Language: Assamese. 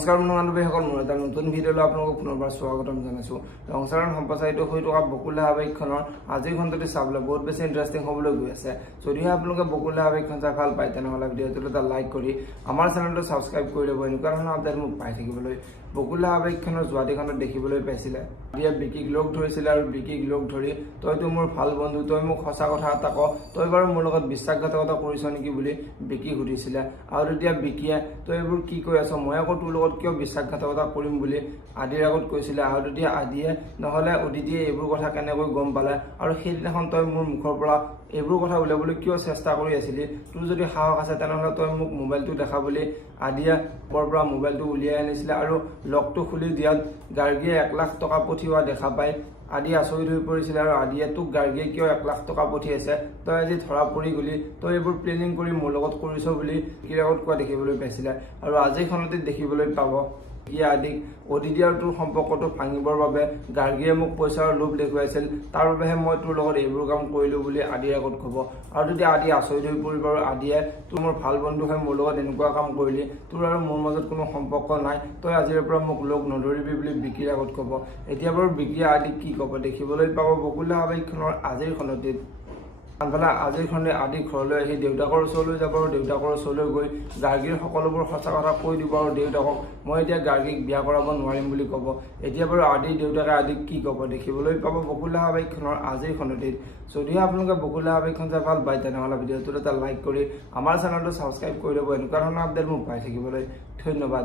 নমস্কাৰ বন্ধু-বান্ধৱীসকল, মোৰ এটা নতুন ভিডিঅ'লৈ আপোনালোকক পুনৰবাৰ স্বাগতম জনাইছোঁ। সংসাৰত সম্প্ৰচাৰিত হৈ থকা বকুলা আৱেগখনৰ আজিৰ খণ্ডটি চাবলৈ বহুত বেছি ইণ্টাৰেষ্টিং হ'বলৈ গৈ আছে। যদিহে আপোনালোকে বকুলা আৱেগখন চাই ভাল পায় তেনেহ'লে ভিডিঅ'টোলৈ এটা লাইক কৰি আমাৰ চেনেলটো ছাবস্ক্ৰাইব কৰি ল'ব, এনেকুৱা ধৰণৰ আপডেট মোক পাই থাকিবলৈ। বকুলা আৱেগখনৰ যোৱাটিখনত দেখিবলৈ পাইছিলে আদিয়ে বিকিক লগ ধৰিছিলে আৰু বিকিক লগ ধৰি তইতো মোৰ ভাল বন্ধু, তই মোক সঁচা কথা এটা ক, তই বাৰু মোৰ লগত বিশ্বাসঘাতকতা কৰিছ নেকি বুলি বিকি সুধিছিলে। আৰু তেতিয়া বিকিয়ে তই এইবোৰ কি কৈ আছ, মই আকৌ তোৰ লগত কিয় বিশ্বাসঘাতকতা কৰিম বুলি আদিৰ আগত কৈছিলে। আৰু তেতিয়া আদিয়ে নহ'লে অদিতিয়ে এইবোৰ কথা কেনেকৈ গম পালে আৰু সেইদিনাখন তই মোৰ মুখৰ পৰা এইবোৰ কথা উলিয়াবলৈ কিয় চেষ্টা কৰি আছিলি, তোৰ যদি সাহস আছে তেনেহ'লে তই মোক মোবাইলটো দেখা বুলি আদিয়ে বৰ পৰা মোবাইলটো উলিয়াই আনিছিলে। আৰু লকটো খুলি দিয়াত গাৰ্গীয়ে 1 লাখ টকা পঠিওৱা দেখা পাই আদি আচৰিত হৈ পৰিছিলে। আৰু আদিয়ে তোক গাৰ্গীয়ে কিয় 1 লাখ টকা পঠিয়াইছে, তই আজি ধৰা পৰি গলি, তই এইবোৰ প্লেনিং কৰি মোৰ লগত কৰিছ বুলি বিকিৰ আগত কোৱা দেখিবলৈ পাইছিলে। আৰু আজিৰ খণ্ডতে দেখিবলৈ পাব আদিক অদিতি আৰু তোৰ সম্পৰ্কটো ভাঙিবৰ বাবে গাৰ্গীয়ে মোক পইচাৰ লোভ দেখুৱাইছিল, তাৰ বাবেহে মই তোৰ লগত এইবোৰ কাম কৰিলো বুলি আদিৰ আগত ক'ব। আৰু তেতিয়া আদি আচৰিত হৈ পৰিব আৰু আদিয়ে তোৰ মোৰ ভাল বন্ধু হয়, মোৰ লগত এনেকুৱা কাম কৰিলি, তোৰ আৰু মোৰ মাজত কোনো সম্পৰ্ক নাই, তই আজিৰ পৰা মোক লগ নধৰিবি বুলি বিকিৰ আগত ক'ব। এতিয়া বাৰু বিকিয়ে আদিক কি ক'ব দেখিবলৈ পাব বকুলা আৱেগখনৰ আজিৰ খণ্ডটিত। আনফালে আজিৰ খণ্ডে আদি ঘৰলৈ আহি দেউতাকৰ ওচৰলৈ যাব আৰু দেউতাকৰ ওচৰলৈ গৈ গাৰ্গীৰ সকলোবোৰ সঁচা কথা কৈ দিব আৰু দেউতাকক মই এতিয়া গাৰ্গীক বিয়া কৰাব নোৱাৰিম বুলি ক'ব। এতিয়া বাৰু আদিৰ দেউতাকে আদিক কি ক'ব দেখিবলৈ পাব বকুলা আৱেগখনৰ আজিৰ খণ্ডটিত। যদিহে আপোনালোকে বকুলা আৱেগখন চাই ভাল পায় তেনেহ'লে ভিডিঅ'টোত এটা লাইক কৰি আমাৰ চেনেলটো ছাবস্ক্ৰাইব কৰি ল'ব, এনেকুৱা ধৰণৰ আপডেট মোক পাই থাকিবলৈ। ধন্যবাদ।